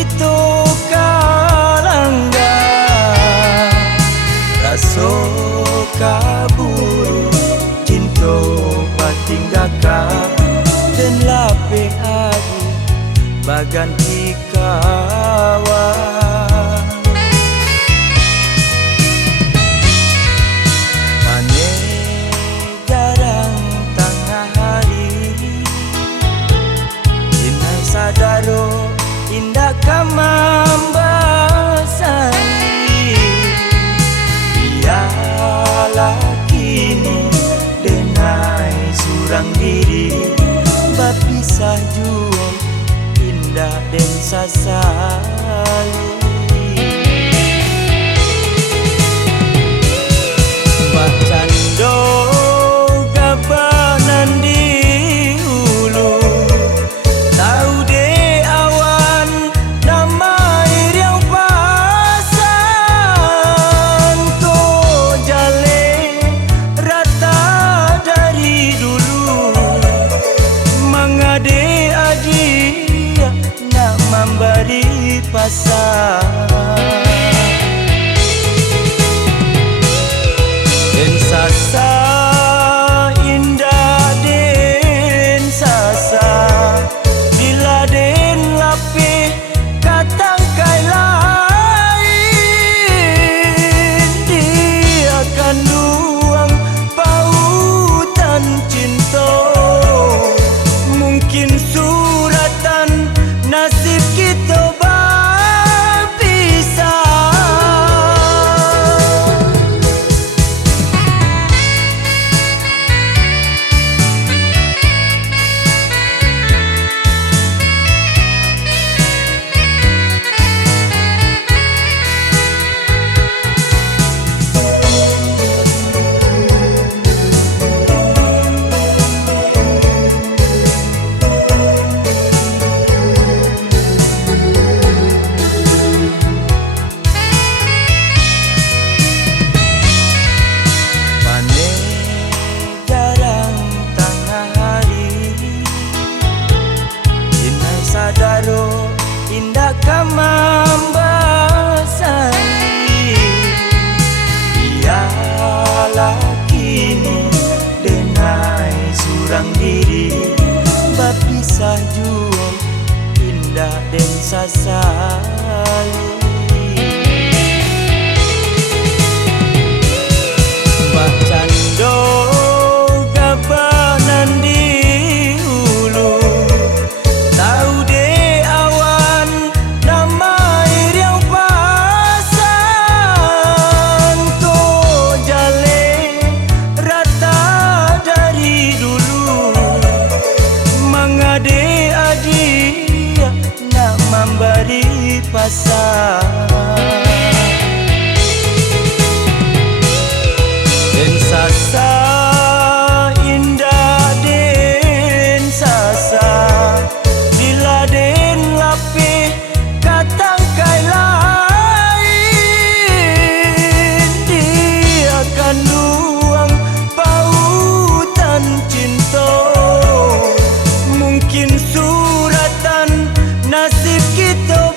kita kalangga raso kaburu cinta patinggakan dan lapeh aku baganti kawan mane jarang tengah hari inai sadaro indah kamambasani biarlah kini denai surang diri bapisah jual indah dan sasali bacando gabanan di hulu tahu deh awan damai riang pasan to jale rata dari dulu mengade adia nak memberi pasan den sasa indah den sasa bila den lapih katang kai lain dia akan luang pautan cinta mungkin suratan nasib kita berpisah. Sadaro indah kamambasani biarlah kini denai surang diri bapisah jual indah dan sasali bacando gabanan di hulu tahu deh awan damai riang pasan to jale rata dari dulu mengade adia nak memberi pasan den sasa indah den sasa bila den lapih katang kai lain dia akan luang pautan cinta mungkin suratan nasib kita